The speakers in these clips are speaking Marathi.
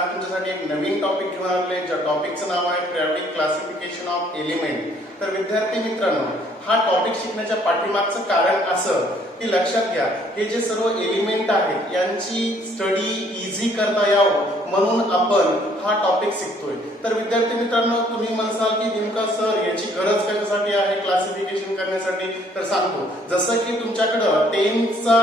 आज तुमच्यासाठी एक नवीन टॉपिक घेऊन आले ज्या टॉपिकचं नाव आहे पिरियोडिक क्लासिफिकेशन ऑफ एलिमेंट। तर विद्यार्थी मित्रांनो, हा टॉपिक शिकण्याच्या पाठीमागचं कारण असं की लक्षात घ्या, हे जे सर्व एलिमेंट आहेत यांची स्टडी इझी करता यावं म्हणून आपण हा टॉपिक शिकतोय। तर विद्यार्थी मित्रांनो, तुम्ही म्हणसाल की नेमका सर याची गरज कशासाठी आहे क्लासिफिकेशन करण्यासाठी? तर सांगतो, जसं की तुमच्याकडं 10th चा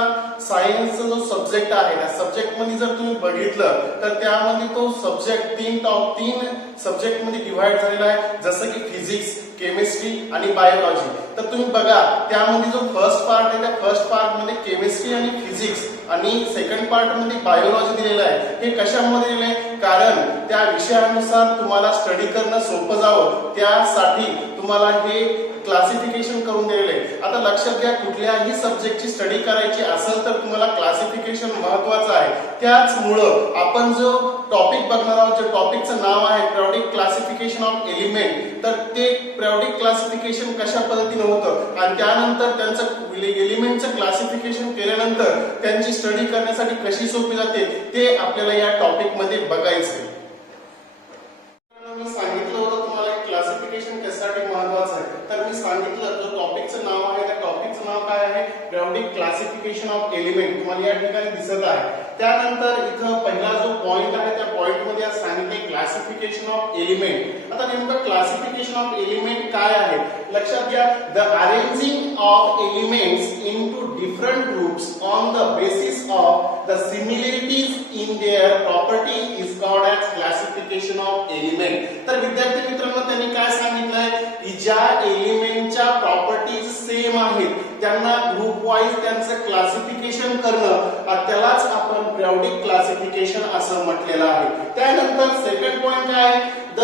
सायन्सचा जो सब्जेक्ट आहे त्या सब्जेक्ट मध्ये जर तुम्ही बघितलं तर त्यामध्ये तो सब्जेक्ट तीन सब्जेक्ट मध्ये डिवाइड झालेला आहे, जसं की फिजिक्स, केमिस्ट्री आणि बायोलॉजी। तर तुम्ही बघा, त्यामध्ये जो फर्स्ट पार्ट आहे त्या फर्स्ट पार्ट मध्ये केमिस्ट्री आणि फिजिक्स आणि सेकंड पार्ट मध्ये बायोलॉजी दिलेला आहे। हे कशामध्ये दिले आहे? कारण त्या विषयानुसार तुम्हाला स्टडी करणं सोपं जावं त्यासाठी तुम्हाला हे क्लासिफिकेशन करून दिलेले आहे। आता लक्षात घ्या, कुठल्याही सब्जेक्टची स्टडी करायची असेल तर तुम्हाला क्लासिफिकेशन महत्त्वाचं आहे। त्याचमुळं आपण जो टॉपिक बघणार आहोत, जे टॉपिकचं नाव आहे पिरियोडिक क्लासिफिकेशन ऑफ एलिमेंट, तर ते पिरियोडिक क्लासिफिकेशन कशा पद्धतीने होतं आणि त्यानंतर त्यांचं एलिमेंटचं क्लासिफिकेशन केल्यानंतर त्यांची स्टडी करण्यासाठी कशी सोपी जाते ते आपल्याला या टॉपिक मध्ये बघायचं आहे। मी सांगितलं होतं तुम्हाला क्लासिफिकेशन कशासाठी महत्त्वाचं आहे, तर मी सांगितलं जो टॉपिकचं नाव आहे त्या टॉपिकचं नाव काय आहे? Periodic classification of element. तुम्हाला या ठिकाणी दिसत आहे। त्यानंतर इथं पहिला जो पॉइंट आहे त्या पॉइंट मध्ये सांगितले क्लासिफिकेशन ऑफ एलिमेंट। आता नेमकं क्लासिफिकेशन ऑफ एलिमेंट काय आहे लक्षात घ्या, the arranging of elements into different groups on the basis of the similarities in their property is called as classification of element. तर विद्यार्थी मित्रांनो, त्यांनी काय सांगितलंय की ज्या एलिमेंटच्या प्रॉपर्टीज सेम आहेत त्यांना ग्रुप वाईज त्यांचं क्लासिफिकेशन करणं त्यालाच आपण पिरियोडिक क्लासिफिकेशन असं म्हटलेलं आहे। त्यानंतर सेकंड पॉइंट काय आहे? The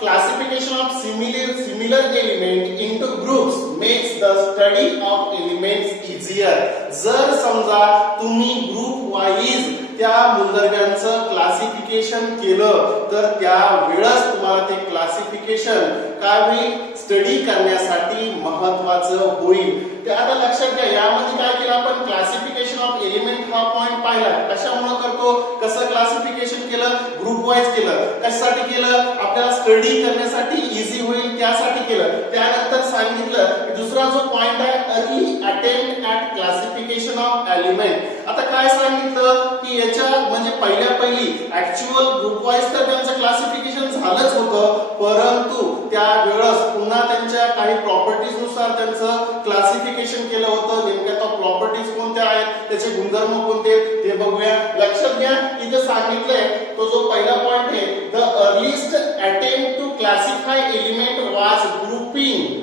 classification of similar element into groups makes the study of elements easier. जर समजा तुम्ही ग्रुप वाईज त्या मूलद्रव्यांचं क्लासिफिकेशन केलं तर त्या वेळेस तुम्हाला ते क्लासिफिकेशन काय होईल? स्टडी करण्यासाठी महत्त्वाचं होईल। ते आता लक्षात घ्या, यामध्ये काय केलं आपण? क्लासिफिकेशन ऑफ एलिमेंट हा पॉइंट पाहिला। कशामुळे करतो? कसं क्लासिफिकेशन केलं? ग्रुप वाईज केलं। कशासाठी केलं? आपल्याला स्टडी करण्यासाठी इझी होईल त्यासाठी केलं। त्यानंतर सांगितलं दुसरा जो पॉइंट आहे, early attempt at classification of element. आता काय सांगितलं की याच्या म्हणजे पहिली ऍक्च्युअल ग्रुप वाईज तर त्यांचं क्लासिफिकेशन झालंच होतं, परंतु त्या वेळेस पुन्हा त्यांच्या काही प्रॉपर्टीज नुसार त्यांचं क्लासिफिकेशन केलं होतं। नेमक्या त्या प्रॉपर्टीज कोणत्या आहेत, त्याचे गुणधर्म कोणते ते बघूया। लक्षात घ्या, इथं सांगितलंय तो जो पहिला पॉइंट आहे, the earliest attempt to classify element was grouping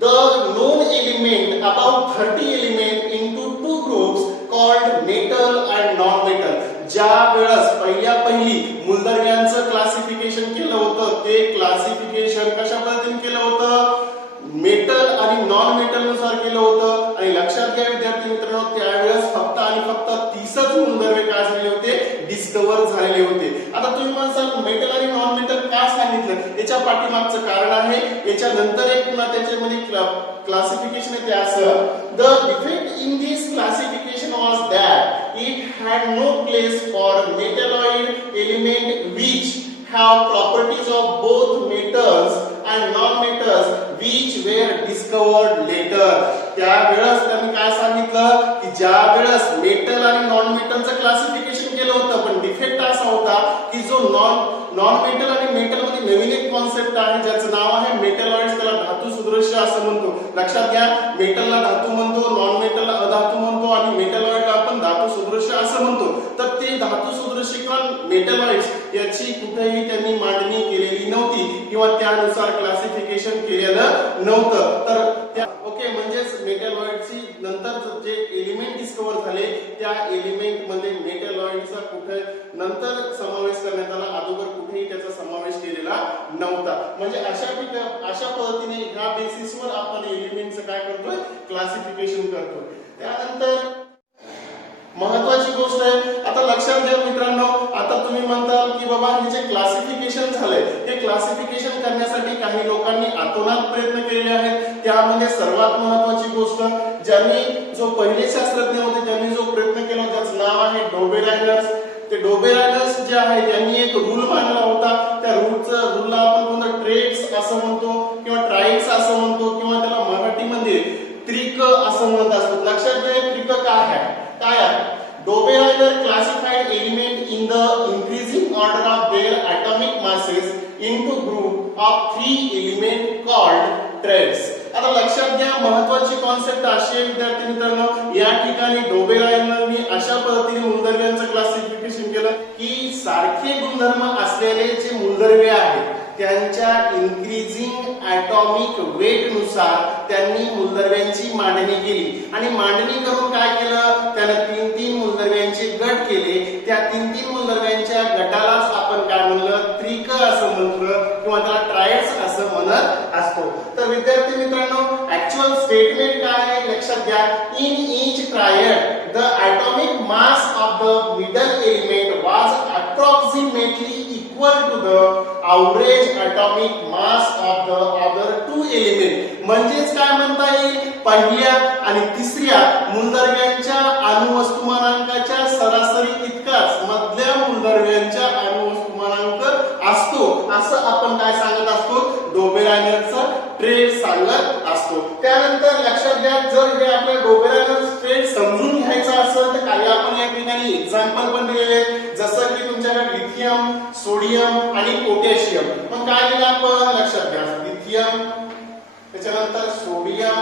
the known element about 30 element into two groups called metal and non-metal। ज्या वेळेस पहिली मूलद्रव्यांचं क्लासिफिकेशन केलं होतं ते क्लासिफिकेशन कशा पद्धतीने केलं होतं? मेटल आणि नॉन मेटल नुसार केलं होतं। आणि लक्षात घ्या विद्यार्थी मित्रांनो, त्यावेळेस फक्त 30च मूलद्रव्ये काय झालेले होते? डिस्कव्हर झालेले होते। आता तुम्ही म्हणसाल मेटल आणि नॉन मेटल का सांगितलं? याच्या पाठीमागचं कारण आहे, याच्या नंतर एक पुन्हा त्याच्यामध्ये क्लासिफिकेशन येते असं, the defect in this classification was that it had no place for metalloid element which have properties of both metals and non-metals which were discovered later। त्यावेळेस त्यांनी काय सांगितलं की ज्या वेळेस मेटल आणि नॉन मेटलचं क्लासिफिकेशन केलं होतं, पण डिफेक्ट असा होता की जो नॉन मेटल आणि मेटल मध्ये नवीन एक कॉन्सेप्ट आहे ज्याचं नाव आहे मेटलॉइड्स, त्याला धातू सदृश्य असं म्हणतो। लक्षात घ्या, मेटलला धातू म्हणतो, नॉन मेटलला अधातू म्हणतो आणि मेटलॉइडला आपण धातू सदृश्य असं म्हणतो। तर ते धातू सदृश्य किंवा मेटलॉइड्स याची कुठेही त्यांनी मांडणी केलेली नव्हती किंवा त्यानुसार क्लासिफिकेशन केलेलं नव्हतं। तर ओके, म्हणजेच मेटलॉइडची नंतर जे एलिमेंट डिस्कव्हर झाले त्या एलिमेंट मध्ये मेटलॉइडचा कुठे नंतर समावेश करण्यात आला, अगोदर कुठेही त्याचा समावेश केलेला नव्हता। म्हणजे अशा पद्धतीने ह्या बेसिसवर आपण एलिमेंटचं काय करतोय? क्लासिफिकेशन करतोय। त्यानंतर महत्वाची गोष्ट आहे, आता लक्षात घ्या मित्रांनो, आता तुम्ही म्हणताल की बाबा हे जे क्लासिफिकेशन झालंय हे क्लासिफिकेशन करण्यासाठी काही लोकांनी अतोनात प्रयत्न केले आहेत। त्यामध्ये सर्वात महत्वाची गोष्ट, ज्यांनी जो पहिले शास्त्रज्ञ होते त्यांनी जो प्रयत्न केला त्याचं नाव आहे डोबेरायनर्स। ते डोबेरायनर्स जे आहे आहे त्यांनी एक रूल मांडला होता. त्या रूलला आपण कोणतं ट्रेड्स असं म्हणतो किंवा ट्राईड्स असं म्हणतो किंवा त्याला मराठीमध्ये त्रिक असं म्हणत असतो. लक्षात घ्या त्रिक काय आहे. Dobereiner classified element in the increasing order of their atomic masses into group of 3 element called traits. आता लक्षात घ्या महत्त्वाची कॉन्सेप्ट अशी आहे विद्यार्थी मित्रांनो, या ठिकाणी डोबेरायनरनी अशा पद्धतीने मूलद्रव्यांचं क्लासिफिकेशन केलं की सारखे गुणधर्म असलेले जे मूलद्रव्ये आहेत त्यांच्या इन्क्रीजिंग ॲटॉमिक वेट नुसार त्यांनी मूलद्रव्यांची मांडणी केली आणि मांडणी करून काय केलं त्यानं 3 मूलद्रव्यांचे गट केले. त्या 3 मूलद्रव्यांच्या गटालाच आपण काय म्हणलं त्रिक असं म्हटलं किंवा त्याला ट्रायड्स असं म्हणत असतो. तर विद्यार्थी मित्रांनो ऍक्च्युअल स्टेटमेंट काय आहे लक्षात घ्या. In each triad the atomic mass of the middle element वाज approximately equal to the average atomic mass of the other 2 element. म्हणजेच काय म्हणता येईल पहिल्या आणि तिसऱ्या मूलद्रव्यांच्या अणुवस्तुमानांकाच्या सरासरी इतकाच मधल्या मूलद्रव्यांच्या अणुवस्तुमानांक असतो असं आपण काय सांगत असतो डोबेरायनरचा ट्रेड सांगत असतो. त्यानंतर लक्षात घ्या जर हे आपल्या डोबेरायनर ट्रेड समजून घ्यायचं असेल तर काही आपण या ठिकाणी एक्झाम्पल पण दिलेले आहेत जसं की तुमच्याकडे लिथियम सोडियम आणि पोटॅशियम. मग काय दिलं आपण लक्षात घ्या लिथियम त्याच्यानंतर सोडियम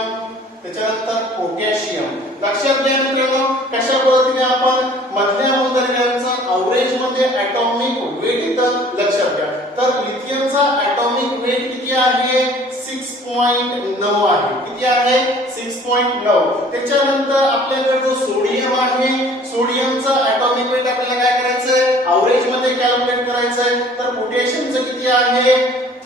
त्याच्यानंतर पोटॅशियम. लक्षात घ्या मित्रांनो कशा पद्धतीने आपण मधल्या मूलद्रव्यांचा एव्हरेज मध्ये ॲटॉमिक वेट येतं लक्षात घ्या. तर लिथियमचा ॲटॉमिक वेट किती आहे 6.9 आहे. किती आहे 6.9. त्याच्यानंतर आपल्याकडे जो सोडियम आहे सोडियमचा ॲटॉमिक वेट आपल्याला काय करायचंय एव्हरेज मध्ये कॅल्क्युलेट करायचंय. तर पोटॅशियमचं किती आहे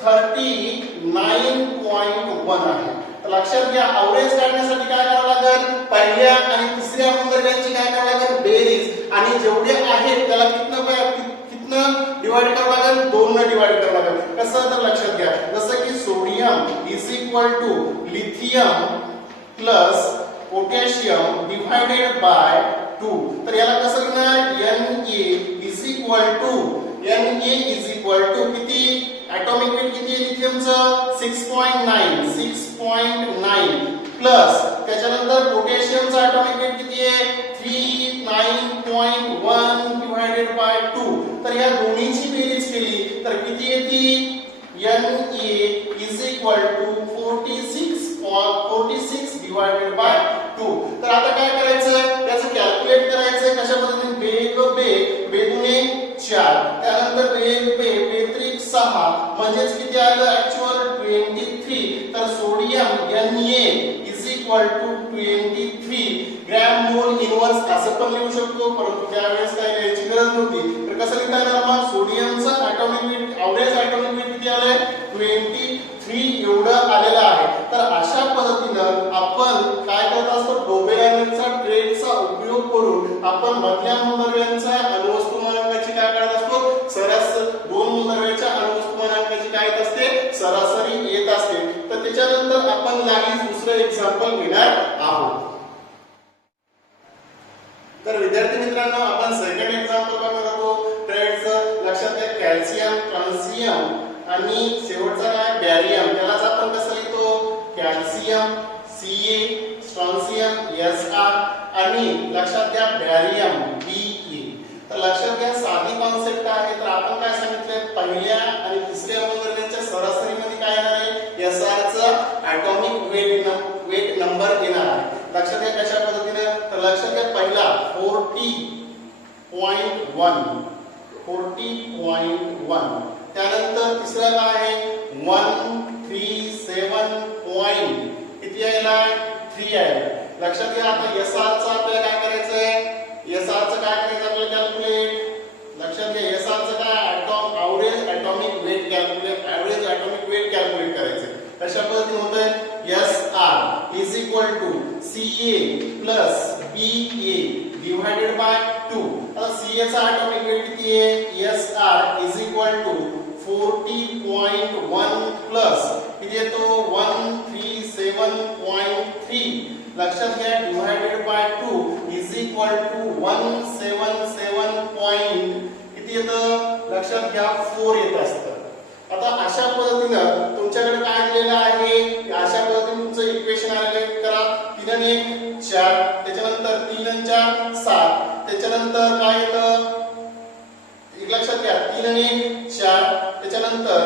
39.1 आहे. लक्षात घ्या एव्हरेज काढण्यासाठी काय करावं लागेल पहिल्या आणि तिसऱ्या मूलद्रव्यांची काय करावं लागेल बेरीज आणि जेवढे आहेत त्याला कितनं डिवाइड करावं लागेल 2 ने डिवाइड करावं लागेल. कसं तर लक्षात घ्या जसं की sodium is equal to lithium plus potassium divided by 2. तर याला कसं लिहिणार Na इज इक्वल टू किती ॲटॉमिक वेट किती आहे लिथियमचं 6.9 प्लस त्याच्यानंतर पोटॅशियमचा ॲटॉमिक वेट किती आहे 39.1 डिवाइडेड बाय 2. तर या दोन्हीची बेरीज केली तर किती येते Na is equal to 46 divided by 2. तर आता काय करायचं त्याचं कॅल्क्युलेट करायचं कशा पद्धतीने बे दुने 4 त्यानंतर बे त्रिक 6 म्हणजेच किती आलं ऍक्च्युअल 23. तर sodium Na is equal to 23 gram mole inverse असं पण लिहू शकतो परंतु त्यावेळेस काय लिहायची गरज नव्हती. तर कसं लिहिता येणार मग सोडियमचा atomic weight average atomic weight किती आलंय 23 एवढं आलेलं आहे. तर अशा पद्धतीनं आपण काय करत असतो डोबेरायनरचा ट्रेडचा उपयोग करून आपण मधल्या मूलद्रव्यांच्या अणुवस्तुमानांकाची काय करत असतो सरासरी 2 मूलद्रव्यांच्या अणुवस्तुमानांकाची काय येत असते सरासरी येत असते. तर त्याच्यानंतर आपण लागलीच दुसरं एक्झाम्पल घेणार आहोत. तर विद्यार्थी मित्रांनो आपण सेकंड एक्झाम्पल बघत आहोत ट्रेडचं. लक्षात घ्या कॅल्शियम ट्रान्सियम आणि शेवटचा काय बॅरियम. त्यालाच आपण कसं लिहितो कॅल्शियम Ca स्ट्रॉन्सियम Sr आणि लक्षात घ्या बॅरियम Be. तर लक्षात घ्या साधी कॉन्सेप्ट आहे. तर आपण काय सांगितलं पहिल्या आणि तिसऱ्या मूलद्रव्यांच्या सरासरीमध्ये काय येणार आहे Sr चा ॲटॉमिक वेट नंबर येणार आहे. लक्षात घ्या कशा पद्धतीने तर लक्षात घ्या पहिला 40.1 त्यानंतर तिसरा काय आहे 137 पॉइंट किती आहे 3 आहे. लक्षात घ्या आता Sr चा आपल्याला काय करायचं आहे Sr चं काय करायचं आपल्याला कॅल्क्युलेट. लक्षात घ्या Sr चं काय एव्हरेज ॲटॉमिक वेट कॅल्क्युलेट करायचं. कशा पद्धतीने होतंय Sr is equal to Ca plus Ba divided by 2. आता Ca चा ॲटॉमिक वेट किती आहे Sr is equal to 40.1 plus किती येतो 137.3. लक्षात घ्या divided by 2 is equal to 177 point किती किती येतं लक्षात घ्या 4 येत असतं. आता अशा पद्धतीनं तुमच्याकडे काय दिलेलं आहे अशा पद्धतीने तुमचं इक्वेशन आलेलं करा. 3 आणि 1 4 त्याच्यानंतर 3 आणि 4 7 त्याच्यानंतर काय येतं एक लक्षात घ्या 3 आणि 1 4 त्याच्यानंतर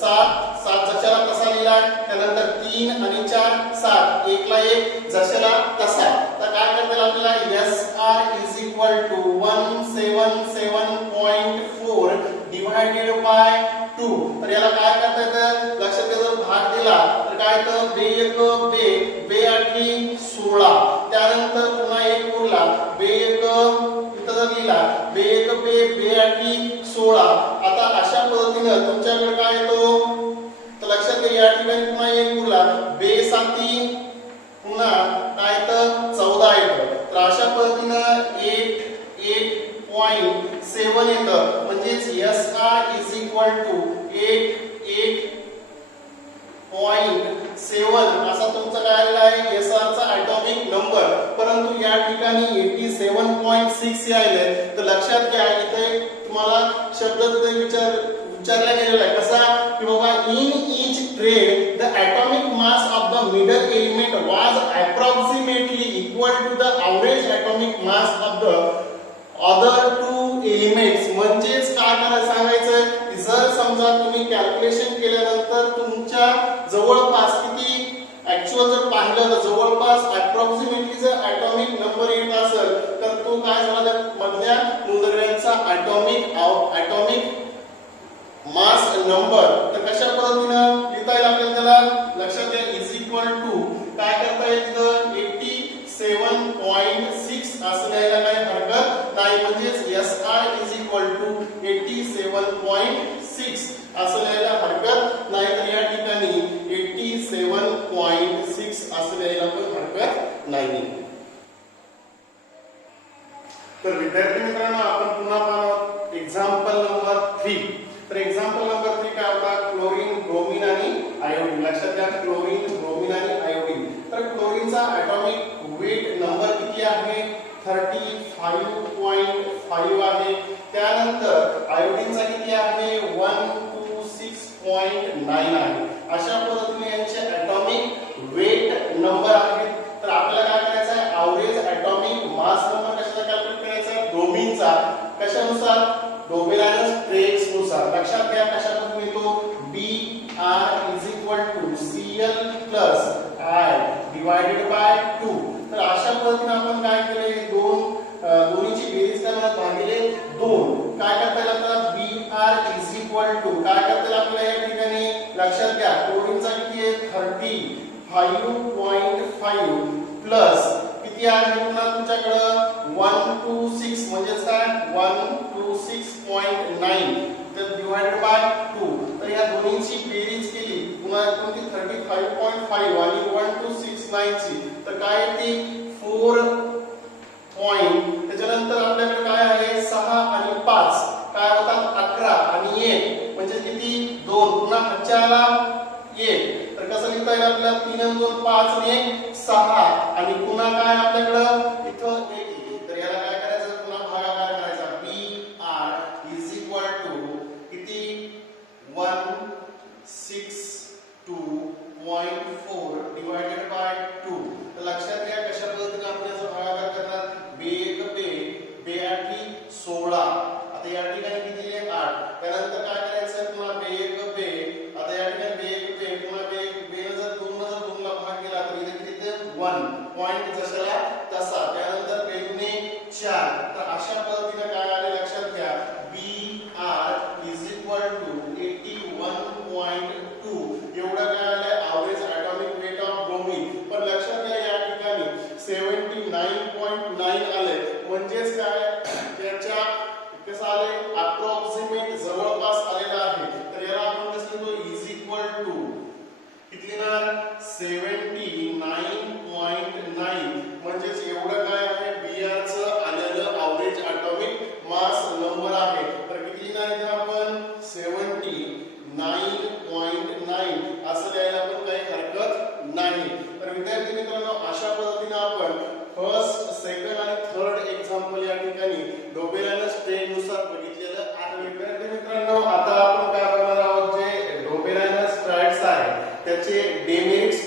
7 7 जशाला तसा लिहिला त्यानंतर 3 आणि 4 7 1 ला 1 जशाला तसा. तर काय करता येईल आपल्याला SR is equal to 177.4 divided by 2. तर याला काय करता येतं लक्षात घ्या जर भाग दिला तर काय येतं बे 1 बे बे 8 16 त्यानंतर पुन्हा 1 उरला बे 1 इथं जर लिहिला बे 1 बे बे 8 16. आता अशा पद्धतीने तुमच्याकडे काय येतो तर लक्षात घ्या या ठिकाणी पुन्हा 1 उरला बे 7 पुन्हा काय येतं 14 येतं. तर अशा पद्धतीनं 8.7 येतं म्हणजेच SR is equal to 8.7 असा तुमचा काय आलेला आहे SR चा ॲटॉमिक नंबर. परंतु या ठिकाणी 87.6 यायले तर लक्षात घ्या इथे तुम्हाला शब्द तिथे विचारला गेलेला आहे कसा की बाबा in each triad the atomic mass of the middle element was approximately equal to the average atomic mass of the other 2 elements. म्हणजेच काय करायचं सांगायचंय की जर समजा तुम्ही कॅल्क्युलेशन केल्यानंतर तुमच्या जवळपास किती ऍक्च्युअल जर पाहिलं तर जवळपास अप्रॉक्सिमेटली जर ॲटॉमिक नंबर येत असेल तर तो काय झाला मधल्या मूलद्रव्यांचा ॲटॉमिक मास नंबर. तर कशा पद्धतीनं लिहिता येईल आपल्याला त्याला लक्षात घ्या इज इक्वल टू काय करता येईल तिथं 87.6 असं लिहायला काही हरकत नाही. म्हणजेच SR is equal to 87.6 असं लिहायला हरकत नाही. तर या ठिकाणी 87.6 असं लिहायला पण हरकत नाही. तर विद्यार्थी मित्रांनो आपण पुन्हा पाहू एक्झाम्पल नंबर 3. तर एक्झाम्पल नंबर 3 काय होता क्लोरीन ब्रोमीन आणि आयोडीन. लक्षात घ्या क्लोरीन ब्रोमीन आणि आयोडीन. तर क्लोरीनचा ॲटॉमिक वेट नंबर किती आहे 35.5 आहे. त्यानंतर आयोडीनचा किती आहे 126.9 आहे. अशा पद्धतीने यांचे ॲटॉमिक वेट नंबर आहेत. तर आपल्याला काय करायचं आहे एव्हरेज ॲटॉमिक मास नंबर कशाचा कॅल्क्युलेट करायचा आहे ब्रोमीनचा कशानुसार डोबेलायन्स ट्रेक्स नुसार. लक्षात घ्या कशा पद्धतीने तो BR is equal to Cl plus I divided by 2. तर अशा पद्धतीने आपण काय केले दोन्हीची बेरीज करणार भागिले 2. काय करता येईल आता BR is equal to काय करता येईल आपल्याला या ठिकाणी लक्षात घ्या क्लोरीनचा किती आहे 35.5 प्लस किती आहे पुन्हा तुमच्याकडे 126 म्हणजेच काय 126.9 तर डिवाइडेड बाय 2. तर या दोन्हीची बेरीज केली पुन्हा कोणती 35.5 आणि 1269 ची तर काय येते 4 पॉइंट. त्याच्यानंतर आपल्याकडे काय आहे 6 आणि 5 काय होतात 11 आणि 1 म्हणजे किती 2 पुन्हा खालच्याला 1. तर कसं लिहिता येईल आपल्याला 3 आणि 2 5 आणि 1 6 आणि पुन्हा काय आपल्याकडे इथं 1. तर याला काय करायचं पुन्हा भागाकार करायचा BR is equal to किती 162.4 divided by 2. तर लक्षात घ्या कशा पद्धतीने आपण याचा भागाकार करणार बे 1 बे 8 16. आता या ठिकाणी किती आहे 8. त्यानंतर काय करायचं पुन्हा बे 1 बे आता या ठिकाणी बे 1 बे पुन्हा बे बे जर 2 ला भाग केला तर इथे किती 1 पॉइंट जशाला तसा. त्यानंतर बे 4. तर अशा पद्धतीने काय आले लक्षात घ्या BR is equal to 81.2 एवढा काय आले average atomic weight of bromine. पण लक्षात घ्या या ठिकाणी 79.9 आले म्हणजेच काय याच्या कसं आले अप्रॉक्सिमेट जवळपास आलेला आहे. तर याला आपण कसं लिहितो इज इक्वल टू किती लिहिणार 79.9 म्हणजेच एवढं काय आहे BR चं आलेलं एव्हरेज ॲटॉमिक मास नंबर आहे. तर किती लिहिणार इथे आपण 79.9 असं लिहायला पण काही हरकत नाही. तर विद्यार्थी मित्रांनो अशा पद्धतीने आपण फर्स्ट सेकंड आणि थर्ड एक्झाम्पल या ठिकाणी डोबेलायन्स ट्रेंड नुसार बघितलेलं आहे.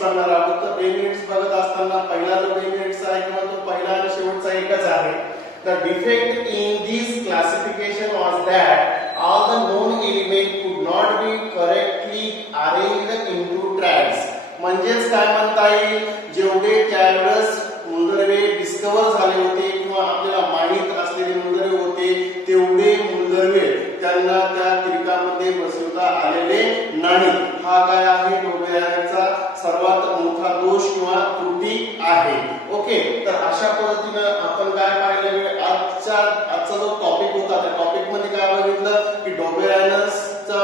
पाहणार आहोत. तर बेनिफिट्स बघत असताना पहिला जो बेनिफिट्स आहे किंवा तो पहिला आणि शेवटचा एकच आहे. The defect in this classification was that all the known elements could not be correctly arranged into tracks. म्हणजेच काय म्हणता येईल, जेवढे त्यावेळेस मुंदरवे डिस्कवर झाले होते किंवा आपल्याला माहित असलेले मुंदरवे होते तेवढे मुंदरवे त्यांना त्या त्रिकामध्ये बसवता आलेले नाही. हा काय आहे, डोबेरायचा सर्वात मोठा दोष किंवा त्रुटी आहे. ओके, तर अशा पद्धतीनं आपण काय पाहिलं, आजचा जो टॉपिक होता त्या टॉपिक मध्ये काय बघितलं की डोबेरायनसचा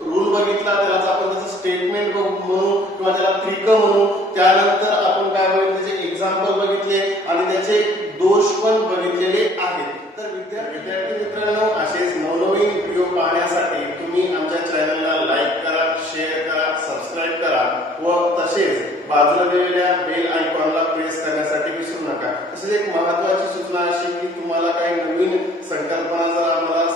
रूल बघितला, त्याला आपण त्याचं स्टेटमेंट म्हणू किंवा त्याला त्रिक म्हणू. त्यानंतर आपण काय बघितलं, त्याचे एक्झाम्पल बघितले आणि त्याचे दोष पण बघितलेले आहेत. तर विद्यार्थी मित्रांनो, असेच नवनवीन व्हिडिओ पाहण्यासाठी तुम्ही आमच्या चॅनलला लाईक करा, शेअर करा, सबस्क्राईब करा व तसेच बाजूला दिलेल्या बेल आयकॉनला प्रेस करण्यासाठी विसरू नका. तसेच एक महत्त्वाची सूचना अशी की तुम्हाला काही नवीन संकल्पना जर आम्हाला